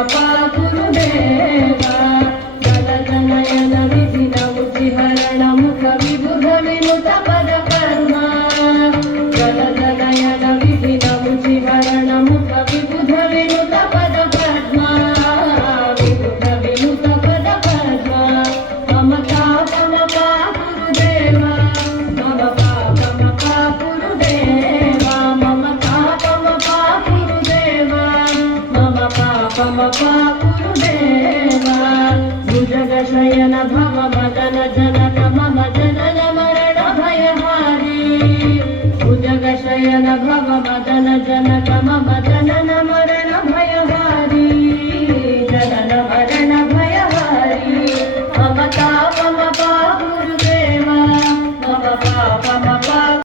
पापा गुरुदेवा जल जनयन विधिन मुचिहरण मुख विबुध विमुत पद कर्मा जल जनयन विधिन मुचिहरण मुख विबुध विमुत पद कर्मा विबुध विमुत पद कर्मा मम पापा गुरुदेवा मम पापा गुरुदेवा मम पापा गुरुदेवा मम पापा गुरुदेवा भुजगशयन भव मदन जनक मम जनन मरण भयहारी भुजगशयन भव मदन जनक मम